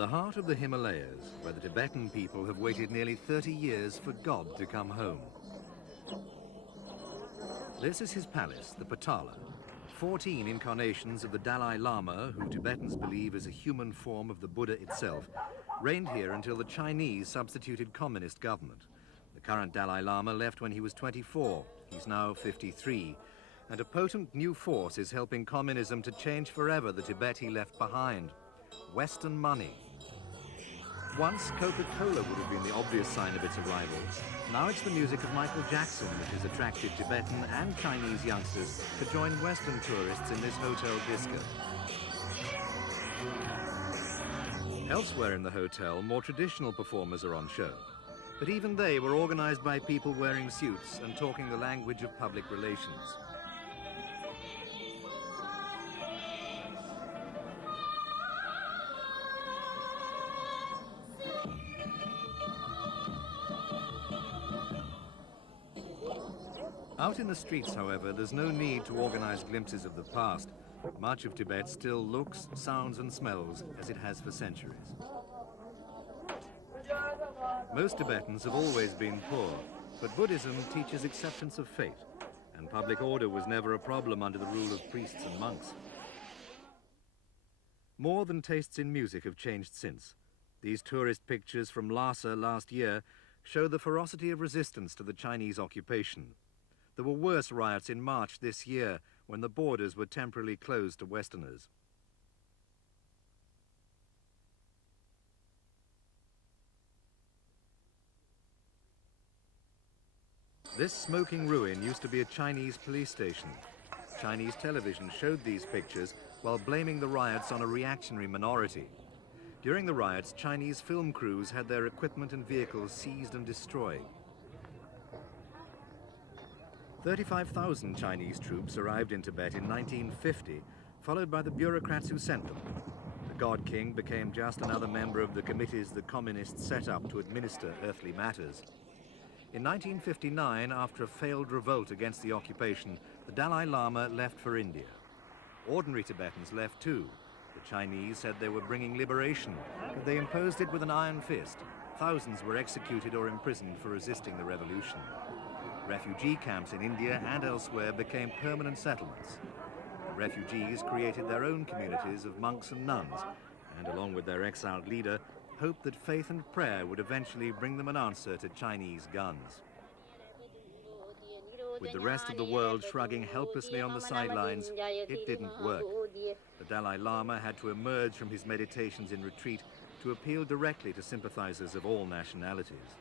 The heart of the Himalayas, where the Tibetan people have waited nearly 30 years for God to come home. This is his palace, the Potalla. 14 incarnations of the Dalai Lama, who Tibetans believe is a human form of the Buddha itself, reigned here until the Chinese substituted communist government. The current Dalai Lama left when he was 24. He's now 53. And a potent new force is helping communism to change forever the Tibet he left behind. Western money. Once Coca-Cola would have been the obvious sign of its arrival. Now it's the music of Michael Jackson which has attracted Tibetan and Chinese youngsters to join Western tourists in this hotel disco. Elsewhere in the hotel, more traditional performers are on show. But even they were organized by people wearing suits and talking the language of public relations. Out in the streets, however, there's no need to organize glimpses of the past. Much of Tibet still looks, sounds and smells as it has for centuries. Most Tibetans have always been poor, but Buddhism teaches acceptance of fate, and public order was never a problem under the rule of priests and monks. More than tastes in music have changed since. These tourist pictures from Lhasa last year show the ferocity of resistance to the Chinese occupation. There were worse riots in March this year when the borders were temporarily closed to Westerners. This smoking ruin used to be a Chinese police station. Chinese television showed these pictures while blaming the riots on a reactionary minority. During the riots, Chinese film crews had their equipment and vehicles seized and destroyed. 35,000 Chinese troops arrived in Tibet in 1950, followed by the bureaucrats who sent them. The God King became just another member of the committees the communists set up to administer earthly matters. In 1959, after a failed revolt against the occupation, the Dalai Lama left for India. Ordinary Tibetans left too. The Chinese said they were bringing liberation, but they imposed it with an iron fist. Thousands were executed or imprisoned for resisting the revolution. Refugee camps in India and elsewhere became permanent settlements. The refugees created their own communities of monks and nuns, and along with their exiled leader, hoped that faith and prayer would eventually bring them an answer to Chinese guns. With the rest of the world shrugging helplessly on the sidelines, it didn't work. The Dalai Lama had to emerge from his meditations in retreat to appeal directly to sympathizers of all nationalities.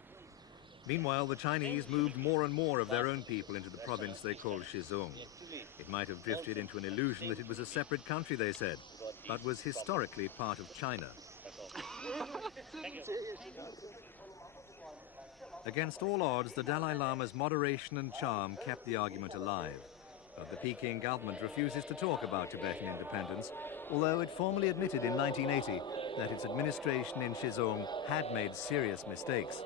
Meanwhile, the Chinese moved more and more of their own people into the province they called Shizong. It might have drifted into an illusion that it was a separate country, they said, but was historically part of China. Against all odds, the Dalai Lama's moderation and charm kept the argument alive. But the Peking government refuses to talk about Tibetan independence, although it formally admitted in 1980 that its administration in Shizong had made serious mistakes.